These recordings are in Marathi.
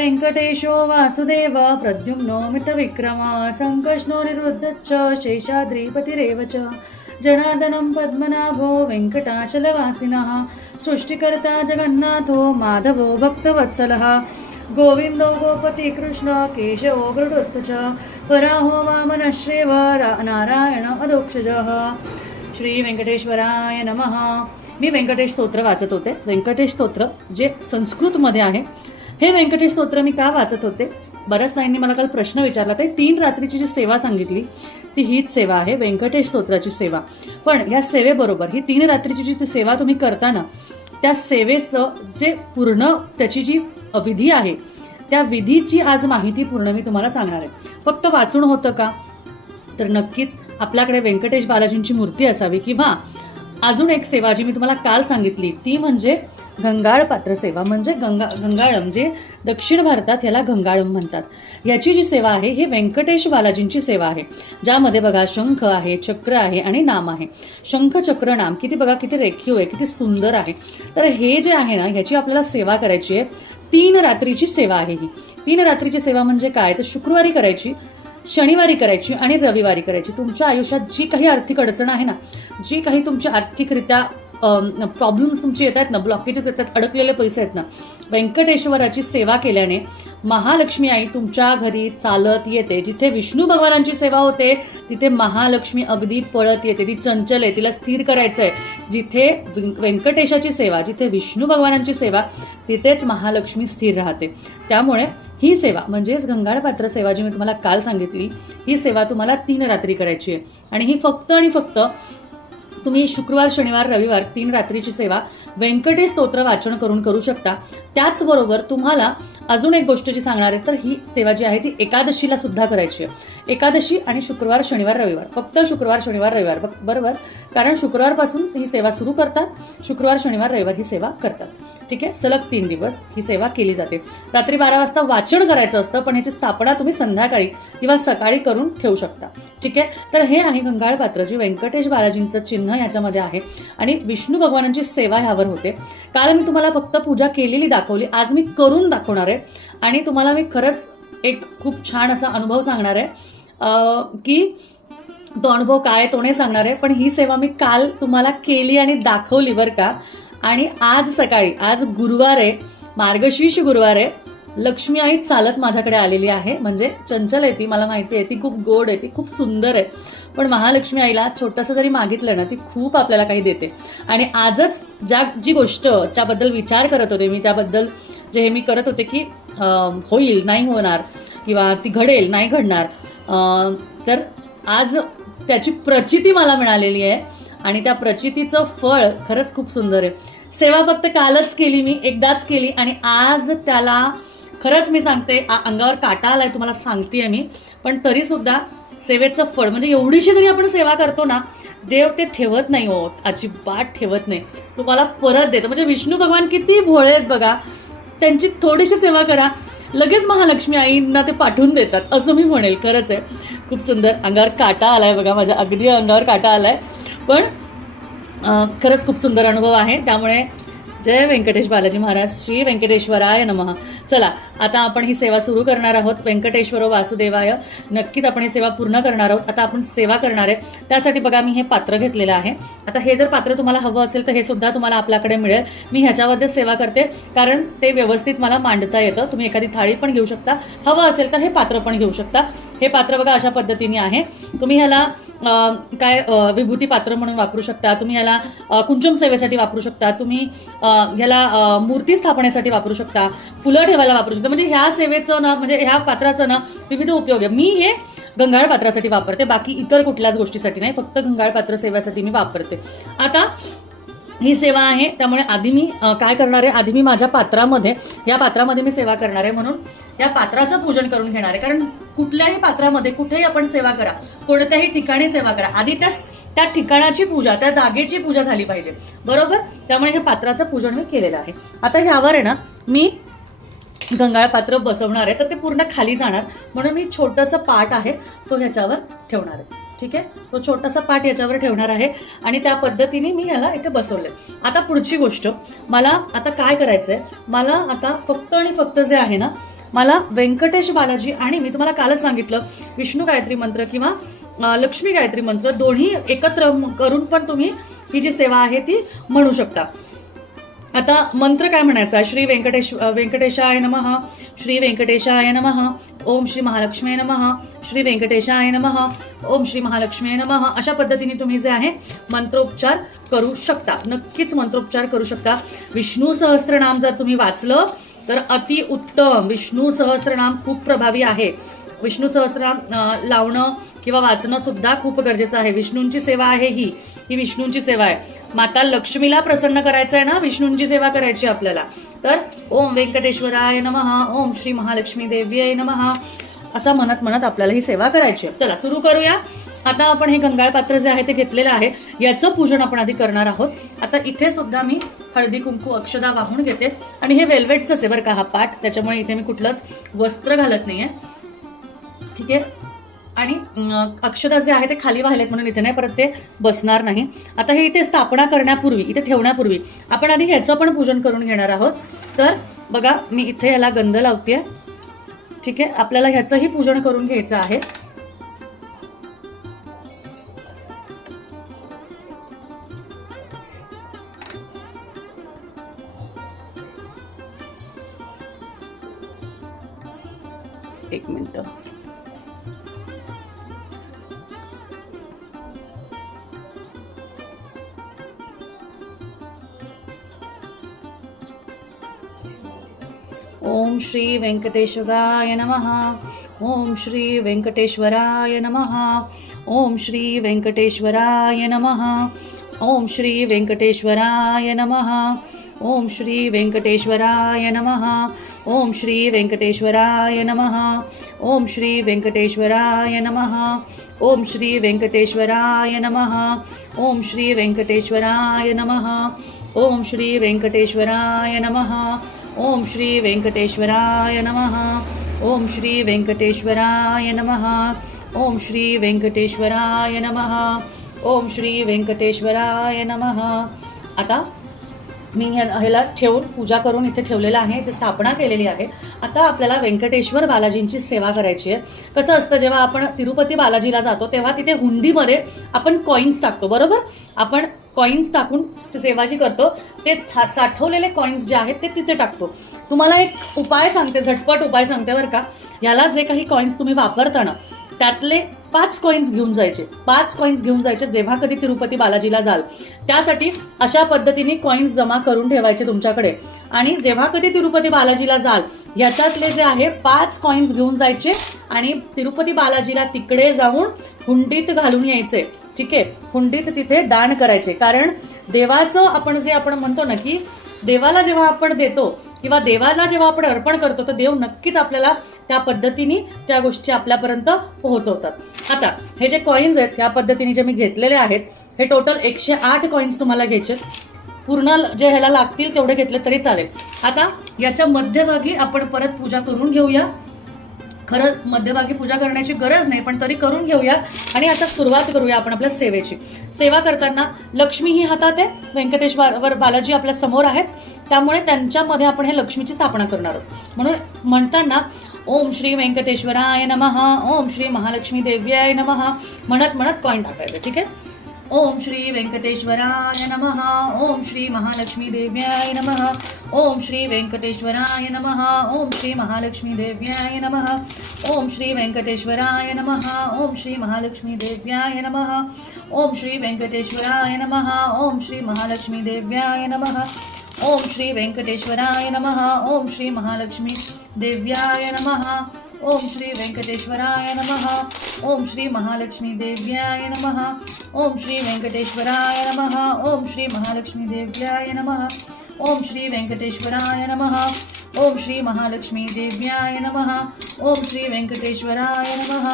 वेंकटेशो वासुदेव प्रद्युम्नो मितविक्रम संकष्णो निरुद्धश्च शेषाद्रिपतिरेव च जनार्दनं पद्मनाभो वेङ्कटाचलवासिनः सृष्टिकर्ता जगन्नाथो माधवो भक्तवत्सलः गोविन्दो गोपति कृष्ण केशवो गरुडध्वज च वराहो वामनश्रेव नारायण अधोक्षजः. श्री व्यंकटेश्वराय नमः. मी व्यंकटेश स्तोत्र वाचत होते. व्यंकटेश स्तोत्र जे संस्कृतमध्ये आहे. हे व्यंकटेश स्तोत्र मी का वाचत होते, बऱ्याच ताईंनी मला काल प्रश्न विचारला. ते 3 रात्रीची जी सेवा सांगितली ती हीच सेवा आहे, व्यंकटेश स्तोत्राची सेवा. पण या सेवेबरोबर ही 3 रात्रीची जी सेवा तुम्ही करताना त्या सेवेचं जे पूर्ण त्याची जी विधी आहे त्या विधीची आज माहिती पूर्ण मी तुम्हाला सांगणार आहे. फक्त वाचून होतं का, तर नक्कीच आपल्याकडे व्यंकटेश बालाजींची मूर्ती असावी किंवा अजून एक सेवा जी मी तुम्हाला काल सांगितली ती म्हणजे गंगाळ पात्र सेवा. म्हणजे गंगाळम जे दक्षिण भारतात याला गंगाळम म्हणतात. याची जी सेवा आहे ही व्यंकटेश बालाजींची सेवा आहे, ज्यामध्ये बघा शंख आहे, चक्र आहे आणि नाम आहे. शंख चक्र नाम किती बघा किती रेखीव आहे, किती सुंदर आहे. तर हे जे आहे ना ह्याची आपल्याला सेवा करायची आहे. 3 रात्रीची सेवा आहे ही. 3 रात्रीची सेवा म्हणजे काय, तर शुक्रवारी करायची, शनिवारी करायची आणि रविवारी करायची. तुमच्या आयुष्यात जी काही आर्थिक अडचण आहे ना, जी काही तुमच्या आर्थिकरित्या प्रॉब्लेम्स तुमचे येत आहेत ना, ब्लॉकेजेस येतात, अडकलेले पैसे आहेत ना, व्यंकटेश्वराची सेवा केल्याने महालक्ष्मी आई तुमच्या घरी चालत येते. जिथे विष्णू भगवानांची सेवा होते तिथे महालक्ष्मी अगदी पळत येते. ती चंचल आहे, तिला स्थिर करायचं आहे. जिथे व्यंकटेशाची सेवा, जिथे विष्णू भगवानांची सेवा, तिथेच महालक्ष्मी स्थिर राहते. त्यामुळे ही सेवा म्हणजेच गंगाळ पात्र सेवा जी मी तुम्हाला काल सांगितली, ही सेवा तुम्हाला 3 रात्री करायची आहे. आणि ही फक्त आणि फक्त तुम्ही शुक्रवार, शनिवार, रविवार 3 रात्रीची सेवा व्यंकटेश स्तोत्र वाचन करून करू शकता. त्याचबरोबर तुम्हाला अजून एक गोष्ट जी सांगणार आहे, तर ही सेवा जी आहे ती एकादशीला सुद्धा करायची आहे. एकादशी आणि शुक्रवार, शनिवार, रविवार, फक्त शुक्रवार, शनिवार, रविवार, बरोबर. कारण शुक्रवारपासून ही सेवा सुरू करतात, शुक्रवार, शनिवार, रविवार ही सेवा करतात. ठीक आहे, सलग 3 दिवस ही सेवा केली जाते. रात्री 12 वाजता वाचन करायचं असतं, पण याची स्थापना तुम्ही संध्याकाळी किंवा सकाळी करून ठेवू शकता. ठीक आहे, तर हे आहे गंगाळ पात्र जे व्यंकटेश बालाजींचं चिन्ह याच्यामध्ये आहे आणि विष्णू भगवानांची सेवा ह्यावर होते. काल मी तुम्हाला फक्त पूजा केलेली दाखवली, आज मी करून दाखवणार आहे आणि तुम्हाला मी खरंच एक खूप छान असा अनुभव सांगणार आहे की तो अनुभव काय तो नाही सांगणार आहे, पण ही सेवा मी काल तुम्हाला केली आणि दाखवली बरं का. आणि आज सकाळी, आज गुरुवार आहे, मार्गशीर्ष गुरुवार आहे, लक्ष्मी आई चालत माझ्याकडे आलेली आहे. म्हणजे चंचल आहे ती, मला माहिती आहे, ती खूप गोड आहे, ती खूप सुंदर आहे. पण महालक्ष्मी आईला छोटंसं जरी मागितलं ना, ती खूप आपल्याला काही देते. आणि आजच जी गोष्ट ज्याबद्दल विचार करत होते मी, त्याबद्दल जे हे मी करत होते की होईल नाही होणार किंवा ती घडेल नाही घडणार, तर आज त्याची प्रचिती मला मिळालेली आहे आणि त्या प्रचितीचं फळ खरंच खूप सुंदर आहे. सेवा फक्त कालच केली मी, एकदाच केली आणि आज त्याला खरंच मी सांगते अंगावर काटा आलाय, तुम्हाला सांगते मी. पण तरीसुद्धा सेवेचं फळ म्हणजे एवढीशी जरी आपण सेवा करतो ना, देव ते ठेवत नाही हो, अजिबात ठेवत नाही, तुम्हाला परत देतं. म्हणजे विष्णू भगवान किती भोळे आहेत बघा, त्यांची थोडीशी सेवा करा, लगेच महालक्ष्मी आईंना ते पाठवून देतात, असं मी म्हणेल. खरंच आहे, खूप सुंदर. अंगावर काटा आलाय बघा, माझ्या अगदी अंगावर काटा आलाय. पण खरंच खूप सुंदर अनुभव आहे. त्यामुळे जय व्यंकटेश बालाजी महाराज. श्री व्यंकटेश्वराय नमः. चला आता आपण ही सेवा सुरू करणार आहोत. व्यंकटेश्वर वासुदेवाय. नक्कीच आपण ही सेवा पूर्ण करणार आहोत. आता आपण सेवा करणार आहे, त्यासाठी बघा मी हे पात्र घेतलेलं आहे. आता हे जर पात्र तुम्हाला हवं असेल तर हे सुद्धा तुम्हाला आपल्याकडे मिळेल. मी ह्याच्यामध्ये सेवा करते कारण ते व्यवस्थित मला मांडता येतं. तुम्ही एखादी थाळी पण घेऊ शकता, हवं असेल तर हे पात्र पण घेऊ शकता. हे पात्र बघा अशा पद्धतीने आहे. तुम्ही ह्याला विभूती पात्र म्हणून वापरू शकता, तुम्ही ह्याला कुंचम सेवेसाठी वापरू शकता, तुम्ही ह्याला मूर्ती स्थापनेसाठी वापरू शकता, फुलं ठेवायला वापरू शकता. म्हणजे ह्या सेवेचं ना, म्हणजे ह्या पात्राचं ना विविध उपयोग आहे. मी हे गंगाळ पात्रासाठी वापरते, बाकी इतर कुठल्याच गोष्टीसाठी नाही, फक्त गंगाळ पात्र सेवासाठी मी वापरते. आता ही सेवा आहे, त्यामुळे आधी मी काय करणार आहे, आधी मी माझ्या पात्रामध्ये, या पात्रामध्ये मी सेवा करणार आहे, म्हणून या पात्राचं पूजन करून घेणार आहे. कारण कुठल्याही पात्रामध्ये कुठेही आपण सेवा करा, कोणत्याही ठिकाणी सेवा करा, आधी त्या ठिकाणाची पूजा, त्या जागेची पूजा झाली पाहिजे, बरोबर. त्यामुळे हे पात्राचं पूजन मी केलेलं आहे. आता ह्यावर आहे ना मी गंगाळ पात्र बसवणार आहे, तर ते पूर्ण खाली जाणार, म्हणून मी छोटंसं पाट आहे तो ह्याच्यावर ठेवणार आहे. ठीक आहे, तो छोटासा पाट याच्यावर ठेवणार आहे आणि त्या पद्धतीने मी ह्याला इथे बसवले. आता पुढची गोष्ट, मला आता काय करायचंय, मला आता फक्त आणि फक्त जे आहे ना, मला व्यंकटेश बालाजी आणि मी तुम्हाला कालच सांगितलं विष्णू गायत्री मंत्र किंवा लक्ष्मी गायत्री मंत्र दोन्ही एकत्र करून पण तुम्ही ही जी सेवा आहे ती म्हणू शकता. आता मंत्र काय म्हणायचा, श्री व्यंकटेशाय नमः, श्री व्यंकटेशाय नमः, ओम श्री महालक्ष्मी नमः, श्री व्यंकटेशाय नमः, ओम श्री महालक्ष्मी नमः, अशा पद्धतीने तुम्ही जे आहे मंत्रोपचार करू शकता, नक्कीच मंत्रोपचार करू शकता. विष्णू सहस्त्रनाम जर तुम्ही वाचलं तर अति उत्तम. विष्णू सहस्त्रनाम खूप प्रभावी आहे. विष्णू सहस्त्रनाम लावणं किंवा वाचणं सुद्धा खूप गरजेचं आहे. विष्णूंची सेवा आहे ही विष्णूंची सेवा आहे. माता लक्ष्मीला प्रसन्न करायचं आहे ना, विष्णूंची सेवा करायची आपल्याला. तर ओम व्यंकटेश्वराय नमः, ओम श्री महालक्ष्मी देव्यै नमः, असं म्हणत आपल्याला ही सेवा करायची आहे. चला सुरू करूया. आता आपण हे गंगाळ पात्र जे आहे ते घेतलेलं आहे, याचं पूजन आपण आधी करणार आहोत. आता इथे सुद्धा मी हळदी कुंकू अक्षदा वाहून घेते आणि हे वेल्वेटचंच आहे बरं का हा पाट, त्याच्यामुळे इथे मी कुठलंच वस्त्र घालत नाहीये. ठीक आहे, आणि अक्षदा जे आहे ते खाली वाहिलेत म्हणून इथे नाही, परत ते बसणार नाही. आता हे इथे स्थापना करण्यापूर्वी, इथे ठेवण्यापूर्वी आपण आधी ह्याचं पण पूजन करून घेणार आहोत. तर बघा मी इथे याला गंध लावते. ठीक आहे, आपल्याला ह्याचंही पूजन करून घ्यायचं आहे. एक मिनिट. ओम श्री व्यंकटेश्वराय नमः, ओम श्री व्यंकटेश्वराय नमः, ओम श्री व्यंकटेश्वराय नमः, ओम श्री व्यंकटेश्वराय नमः, ओम श्री व्यंकटेश्वराय नमः, ओम श्री व्यंकटेश्वराय नमः, ओम श्री व्यंकटेश्वराय नमः, ओम श्री व्यंकटेश्वराय नमः, ओम श्री व्यंकटेश्वराय नमः, ओम श्री व्यंकटेश्वराय नमः, ओम श्री व्यंकटेश्वराय नमः, ओम श्री व्यंकटेश्वराय नमः, ओम श्री व्यंकटेश्वराय नमः, ओम श्री व्यंकटेश्वराय नमः. आता मी ह्याला ठेवून पूजा करून इथे ठेवलेलं आहे, ते स्थापना केलेली आहे. आता आपल्याला व्यंकटेश्वर बालाजींची सेवा करायची आहे. कसं असतं, जेव्हा आपण तिरुपती बालाजीला जातो तेव्हा तिथे हुंडीमध्ये आपण कॉईन्स टाकतो, बरोबर. आपण कॉईन्स टाकून सेवा जी करतो ते साठवलेले कॉईन्स जे आहेत ते तिथे टाकतो. तुम्हाला एक उपाय सांगते, झटपट उपाय सांगते बरं का. याला जे काही कॉईन्स तुम्ही वापरता ना, त्यातले 5 कॉईन्स घेऊन जायचे. 5 कॉईन्स घेऊन जायचे जेव्हा कधी तिरुपती बालाजीला जाल. त्यासाठी अशा पद्धतीने कॉईन्स जमा करून ठेवायचे तुमच्याकडे, आणि जेव्हा कधी तिरुपती बालाजीला जाल याच्यातले जे आहे 5 कॉईन्स घेऊन जायचे आणि तिरुपती बालाजीला तिकडे जाऊन हुंडीत घालून यायचे. ठीक आहे, हुंडीत तिथे दान करायचे. कारण देवाचं आपण जे आपण म्हणतो ना की देवाला जेव्हा आपण देतो किंवा देवाला जेव्हा आपण अर्पण करतो तर देव नक्कीच आपल्याला त्या पद्धतीने त्या गोष्टी आपल्यापर्यंत पोहोचवतात. आता हे जे कॉईन्स आहेत त्या पद्धतीने जे मी घेतलेले आहेत, हे टोटल 108 कॉईन्स तुम्हाला घ्यायचे. पूर्ण जे ह्याला लागतील तेवढे घेतले तरी चालेल. आता याच्या मध्यभागी आपण परत पूजा करून घेऊया. खरं मध्यभागी पूजा करण्याची गरज नाही, पण तरी करून घेऊया. आणि आता सुरुवात करूया आपण आपल्या सेवेची. सेवा करताना लक्ष्मी ही हातात आहे, व्यंकटेश्वर बालाजी आपल्या समोर आहेत, त्यामुळे त्यांच्यामध्ये आपण हे लक्ष्मीची स्थापना करणार आहोत. म्हणून म्हणताना ओम श्री व्यंकटेश्वराय नमः, ओम श्री महालक्ष्मी देव्याय नमः म्हणत कॉईन टाकायचं. ठीक आहे, ओम श्री व्यंकटेश्वराय नमः, ओम श्री महालक्ष्मी देव्याय नमः, ओम श्री व्यंकटेश्वराय नमः, ओम श्री महालक्ष्मी देव्याय नमः, ओम श्री व्यंकटेश्वराय नमः, ओम श्री महालक्ष्मी देव्याय नमः, ओम श्री व्यंकटेश्वराय नमः, ओम श्री महालक्ष्मी देव्याय नमः, ओम श्री व्यंकटेश्वराय नमः, ओम श्री महालक्ष्मी देव्याय नमः, ओम श्री वेंकटेश्वराय नमः. ओम श्री महालक्ष्मी देव्याय नमः. ओम श्री वेंकटेश्वराय नमः. ओम श्री महालक्ष्मी देव्याय नमः. ओम श्री वेंकटेश्वराय नमः. ओम श्री महालक्ष्मी देव्याय नमः. ओम श्री वेंकटेश्वराय नमः.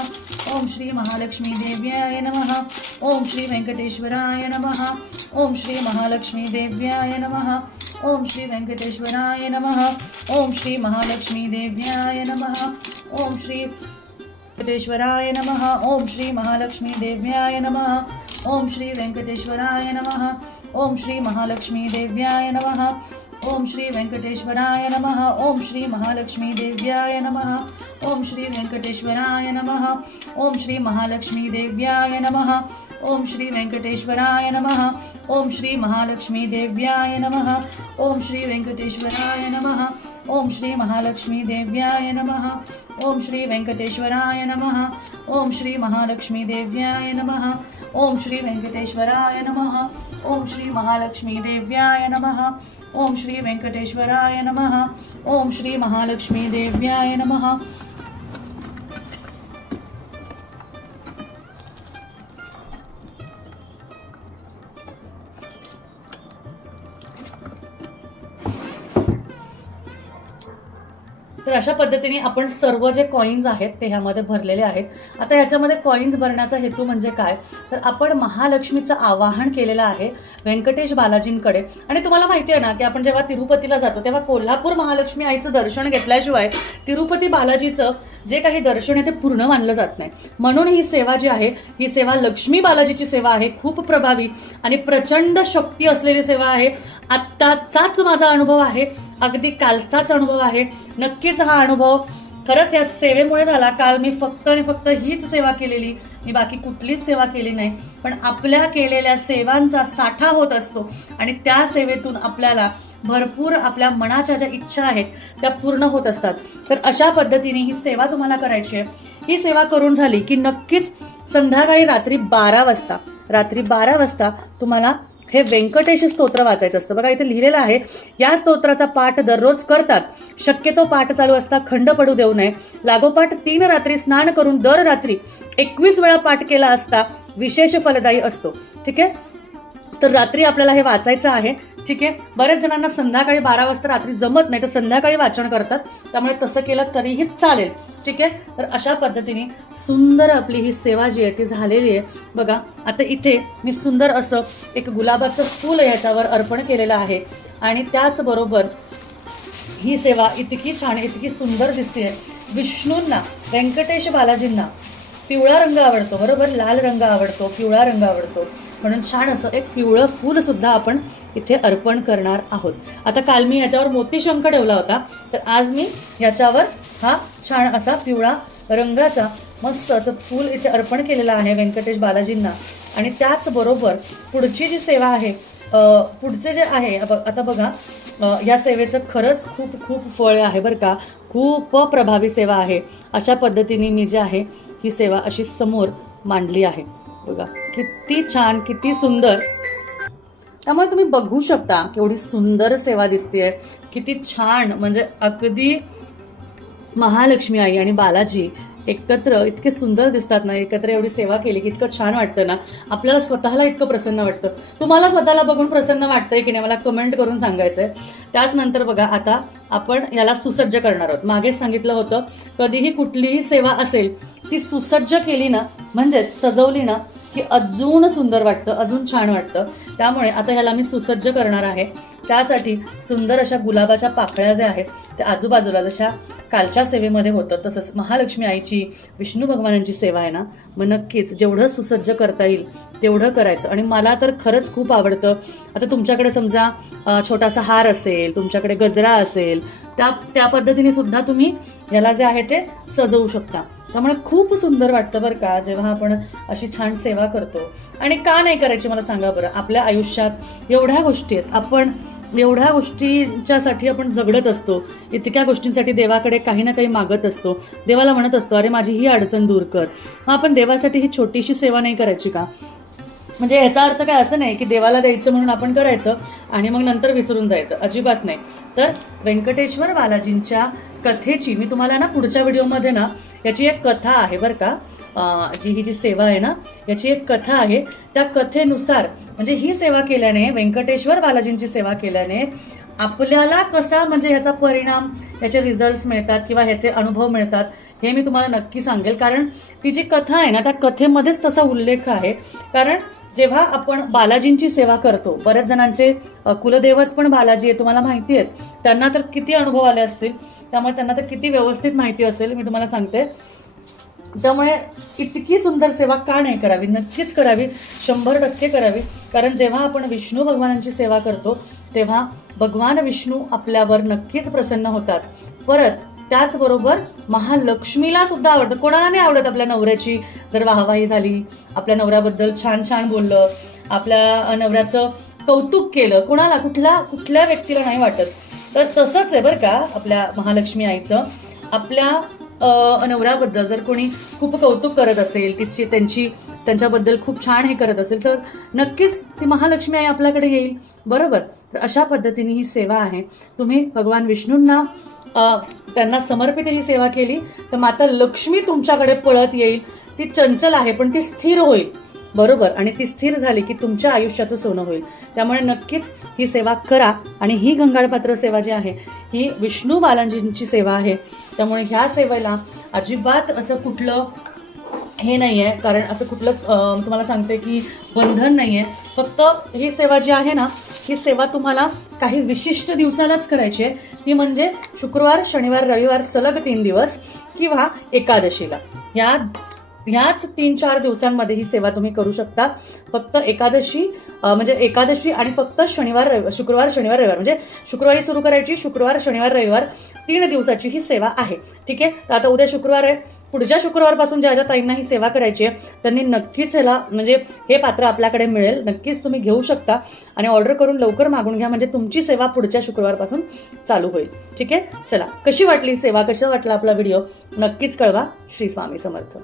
ओम श्री महालक्ष्मी देव्याय नमः. ओम श्री वेंकटेश्वराय नमः. ओम श्री महालक्ष्मी देव्याय नमः. ओम श्री वेंकटेश्वराय नमः. ओम श्री महालक्ष्मी देव्याय नमः. ओम श्री वेंकटेश्वराय नमः. ओम श्री महालक्ष्मी देव्याय नमः. ओम श्री वेंकटेश्वराय नमः. ओम श्री महालक्ष्मी देव्याय नमः. ओम श्री वेंकटेश्वराय नमः. ओम श्री महालक्ष्मी देव्याय नमः. ओम श्री वेंकटेश्वराय नमः. ओम श्री महालक्ष्मी देव्याय नमः. ओम श्री वेंकटेश्वराय नमः. ओम श्री महालक्ष्मी देव्याय नमः. ओम श्री वेंकटेश्वराय नमः. ओम श्री महालक्ष्मी देव्याय नमः. ओम श्री वेंकटेश्वराय नमः. ओम श्री महालक्ष्मी देव्याय नमः. ओम श्री वेंकटेश्वराय नमः. ओम श्री महालक्ष्मी देव्याय नमः. ओम श्री वेंकटेश्वराय नमः. ओम श्री महालक्ष्मी देव्याय नमः. तर अशा पद्धतीने आपण सर्व जे कॉईन्स आहेत ते ह्यामध्ये भरलेले आहेत. आता ह्याच्यामध्ये कॉईन्स भरण्याचा हेतू म्हणजे काय, तर आपण महालक्ष्मीचं आवाहन केलेलं आहे व्यंकटेश बालाजींकडे. आणि तुम्हाला माहिती आहे ना की आपण जेव्हा तिरुपतीला जातो तेव्हा कोल्हापूर महालक्ष्मी आईचं दर्शन घेतल्याशिवाय तिरुपती बालाजीचं जे काही दर्शन आहे ते पूर्ण मानलं जात नाही. म्हणून ही सेवा जी आहे ही सेवा लक्ष्मी बालाजीची सेवा आहे. खूप प्रभावी आणि प्रचंड शक्ती असलेली सेवा आहे. आत्ताचाच माझा अनुभव आहे, अगदी कालचाच अनुभव आहे. नक्कीच हा अनुभव खरंच या सेवेमुळे झाला. काल मी फक्त आणि फक्त हीच सेवा केलेली, मी बाकी कुठलीच सेवा केली नाही. पण आपल्या केलेल्या सेवांचा साठा होत असतो आणि त्या सेवेतून आपल्याला भरपूर आपल्या मनाच्या ज्या इच्छा आहेत त्या पूर्ण होत असतात. तर अशा पद्धतीने ही सेवा तुम्हाला करायची आहे. ही सेवा करून झाली की नक्कीच संध्याकाळी रात्री 12 वाजता तुम्हाला हे व्यंकटेश स्तोत्र वाचायचं असतं. बघा इथे लिहिलेलं आहे, या स्तोत्राचा पाठ दररोज करतात. शक्यतो पाठ चालू असता खंड पडू देऊ नये. लागोपाठ 3 रात्री स्नान करून दर रात्री 21 वेळा पाठ केला असता विशेष फलदायी असतो. ठीक आहे, तर रात्री आपल्याला हे वाचायचं आहे. ठीक आहे, बऱ्याच जणांना संध्याकाळी 12 वाजता रात्री जमत नाही तर संध्याकाळी वाचन करतात, त्यामुळे तसं केलं तरीही चालेल. ठीक आहे, तर अशा पद्धतीने सुंदर आपली ही सेवा जी आहे ती झालेली आहे. बघा आता इथे मी सुंदर असं एक गुलाबाचं फूल ह्याच्यावर अर्पण केलेलं आहे आणि त्याचबरोबर ही सेवा इतकी छान इतकी सुंदर दिसते. विष्णूंना व्यंकटेश बालाजींना पिवळा रंग आवडतो, बरोबर, लाल रंग आवडतो, पिवळा रंग आवडतो, म्हणून छान असं एक पिवळं फूल सुद्धा आपण इथे अर्पण करणार आहोत. आता काल मी याच्यावर मोतीशंख ठेवला होता, तर आज मी याच्यावर हा छान असा पिवळा रंगाचा मस्त असं फूल इथे अर्पण केलेलं आहे व्यंकटेश बालाजींना. आणि त्याचबरोबर पुढची जी सेवा आहे, पुढचे जे आहे आता बघा, या सेवेचं खरंच खूप खूप फळ आहे बरं का. खूप प्रभावी सेवा आहे. अशा पद्धतीने मी जे आहे ही सेवा अशी समोर मांडली आहे. बघा किती छान किती सुंदर. त्यामुळे तुम्ही बघू शकता केवढी सुंदर सेवा दिसतेय, किती छान. म्हणजे अगदी महालक्ष्मी आई आणि बालाजी एकत्र इतके सुंदर दिसतात ना. एकत्र एवढी सेवा केली की इतकं छान वाटतं ना, आपल्याला स्वतःला इतकं प्रसन्न वाटतं. तुम्हाला स्वतःला बघून प्रसन्न वाटतंय की नाही मला कमेंट करून सांगायचंय. त्याचनंतर बघा आता आपण याला सुसज्ज करणार आहोत. मागेच सांगितलं होतं कधीही कुठलीही सेवा असेल ती सुसज्ज केली ना, म्हणजेच सजवली ना की अजून सुंदर वाटतं, अजून छान वाटतं. त्यामुळे आता ह्याला मी सुसज्ज करणार आहे. त्यासाठी सुंदर अशा गुलाबाच्या पाकळ्या ज्या आहेत त्या आजूबाजूला जशा कालच्या सेवेमध्ये होतं तसंच महालक्ष्मी आईची विष्णू भगवानांची सेवा आहे ना, मग नक्कीच जेवढं सुसज्ज करता येईल तेवढं करायचं. आणि मला तर खरंच खूप आवडतं. आता तुमच्याकडे समजा छोटासा हार असेल, तुमच्याकडे गजरा असेल, त्या पद्धतीने सुद्धा तुम्ही याला जे आहे ते सजवू शकता. त्यामुळे खूप सुंदर वाटतं बरं का जेव्हा आपण अशी छान सेवा करतो. आणि का नाही करायची मला सांगा बरं. आपल्या आयुष्यात एवढ्या गोष्टी आहेत, आपण एवढ्या गोष्टींच्यासाठी आपण झगडत असतो, इतक्या गोष्टींसाठी देवाकडे काही ना काही मागत असतो, देवाला म्हणत असतो अरे माझी ही अडचण दूर कर. मग आपण देवासाठी ही छोटीशी सेवा नाही करायची का? म्हणजे याचा अर्थ काय असं नाही की देवाला द्यायचं म्हणून आपण करायचं आणि मग नंतर विसरून जायचं, अजिबात नाही. तर व्यंकटेश्वर बालाजींच्या कथेची मी तुम्हाला ना पुढच्या व्हिडिओमध्ये ना याची एक कथा आहे बरं का, ही जी सेवा आहे ना याची एक कथा आहे. त्या कथेनुसार म्हणजे ही सेवा केल्याने, व्यंकटेश्वर बालाजींची सेवा केल्याने आपल्याला कसा म्हणजे ह्याचा परिणाम, ह्याचे रिझल्ट्स मिळतात किंवा ह्याचे अनुभव मिळतात हे मी तुम्हाला नक्की सांगेल. कारण ती जी कथा आहे ना त्या कथेमध्येच तसा उल्लेख आहे. कारण जेव्हा आपण बालाजींची सेवा करतो, बऱ्याच जणांचे कुलदैवत पण बालाजी आहे, तुम्हाला माहिती आहेत, त्यांना तर किती अनुभव आले असतील, त्यामुळे त्यांना तर किती व्यवस्थित माहिती असेल मी तुम्हाला सांगते. त्यामुळे इतकी सुंदर सेवा का नाही करावी, नक्कीच करावी, 100% करावी. कारण जेव्हा आपण विष्णू भगवानांची सेवा करतो तेव्हा भगवान विष्णू आपल्यावर नक्कीच प्रसन्न होतात. परत त्याचबरोबर महालक्ष्मीला सुद्धा आवडतं. कोणाला नाही आवडत आपल्या नवऱ्याची जर वाहवाही झाली, आपल्या नवऱ्याबद्दल छान छान बोललं, आपल्या नवऱ्याचं कौतुक केलं, कोणाला कुठल्या व्यक्तीला नाही वाटत. तर तसंच आहे बरं का आपल्या महालक्ष्मी आईचं. आपल्या नवऱ्याबद्दल जर कोणी खूप कौतुक करत असेल, त्यांच्याबद्दल खूप छान हे करत असेल तर नक्कीच ती महालक्ष्मी आई आपल्याकडे येईल, बरोबर. तर अशा पद्धतीने ही सेवा आहे. तुम्ही भगवान विष्णूंना त्यांना समर्पित ही सेवा केली तर माता लक्ष्मी तुमच्याकडे पळत येईल. ती चंचल आहे पण ती स्थिर होईल, बरोबर. आणि ती स्थिर झाली की तुमच्या आयुष्याचं सोनं होईल. त्यामुळे नक्कीच ही सेवा करा. आणि ही गंगाळपात्र सेवा जी आहे ही विष्णू बालाजींची सेवा आहे. त्यामुळे ह्या सेवेला अजिबात असं कुठलं हे नाही आहे, कारण असं कुठलंच तुम्हाला सांगते की बंधन नाही आहे. फक्त ही सेवा जी आहे ना ही सेवा तुम्हाला काही विशिष्ट दिवसालाच करायची आहे. ती म्हणजे शुक्रवार, शनिवार, रविवार सलग 3 दिवस किंवा एकादशीला. ह्याच 3-4 दिवसांमध्ये ही सेवा तुम्ही करू शकता. फक्त एकादशी म्हणजे एकादशी आणि फक्त शुक्रवार, शनिवार, रविवार म्हणजे शुक्रवारी सुरू करायची, शुक्रवार, शनिवार, रविवार 3 दिवसाची ही सेवा आहे. ठीक आहे. तर आता उद्या शुक्रवार आहे, पुढच्या शुक्रवारपासून ज्या ताईंना ही सेवा करायची आहे त्यांनी नक्कीच ह्याला म्हणजे हे पात्र आपल्याकडे मिळेल. नक्कीच तुम्ही घेऊ शकता आणि ऑर्डर करून लवकर मागून घ्या म्हणजे तुमची सेवा पुढच्या शुक्रवारपासून चालू होईल. ठीक आहे. चला, कशी वाटली सेवा, कसा वाटला आपला व्हिडिओ नक्कीच कळवा. श्री स्वामी समर्थ.